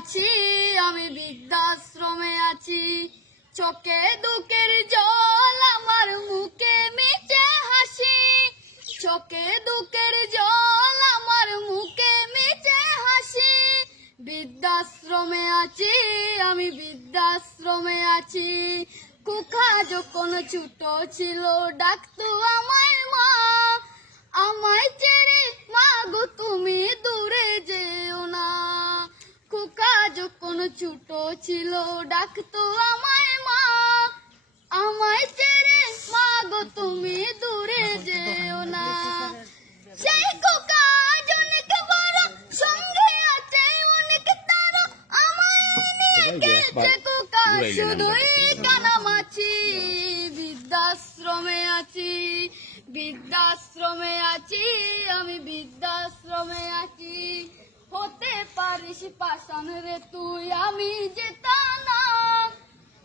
আছি, আমি বৃদ্ধাশ্রমে আছি। চোখে দুঃখের জল, আমার মুখে মিছে হাসি। চোখে দুঃখের জল, আমার মুখে মিছে হাসি। বৃদ্ধাশ্রমে আছি, আমি বৃদ্ধাশ্রমে আছি। কুকা যখন ছোট ছিল, ডাকতো আমায় মা। আমায় ছেড়ে মা গো তুমি দূরে যেও না। কুকা যখন ছোট ছিল, ডাকতো আমায় মা। আমায় ছেড়ে মা গো তুমি দূরে যেও না। সেই কুকা আজ অনেক বড়, সঙ্গে আছে অনেক তার। আমায় নিয়ে খেলছে কুকা, শুধুই কানামাছি। বৃদ্ধাশ্রমে আছি, বৃদ্ধাশ্রমে আছি, আমি বৃদ্ধাশ্রমে আছি। হতে পারিস পাষাণ রে তুই, আমি যে তা না।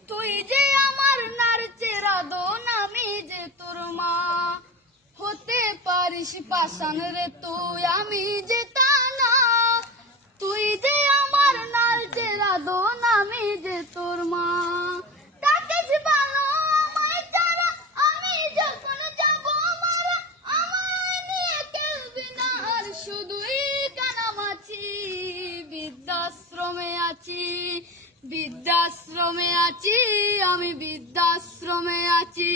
তুই যে আমার নারচে রাধন, আমি যে তোর মা। হতে পারিস পাষাণ রে তুই, আমি যে তা না। তুই যে আমার নারচে রাধন, আমি যে তোর মা। থাকিস ভালো আমায় ছাড়া, আমি যখন যাব মারা। আমায় নিয়ে খেলবি না আর, শুধুই কানামাছি। বৃদ্ধাশ্রমে আছি, বৃদ্ধাশ্রমে আছি, আমি বৃদ্ধাশ্রমে আছি।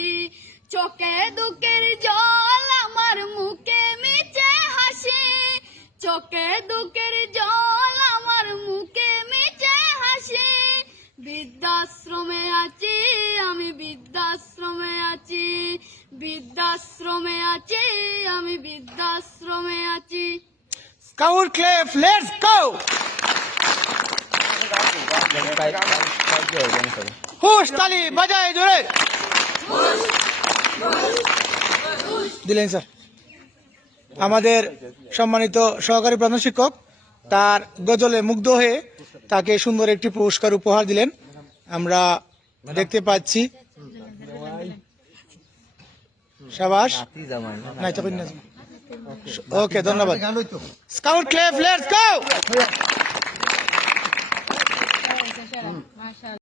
চোখে দুঃখের জল, আমার মুখে মিছে হাসি। চোখে দুঃখের জল, আমার মুখে মিছে হাসি। বৃদ্ধাশ্রমে আছি, আমি বৃদ্ধাশ্রমে আছি। বৃদ্ধাশ্রমে আছি, আমি বৃদ্ধাশ্রমে আছি। Scout Cliff, let's go! হুশ তালি বাজায় জোরে দিলেন স্যার। আমাদের সম্মানিত সহকারী প্রধান শিক্ষক তার গজলে মুগ্ধ হয়ে তাকে সুন্দর একটি পুরস্কার উপহার দিলেন, আমরা দেখতে পাচ্ছি। শাবাশ, ওকে, ধন্যবাদ। Scout clef, let's go.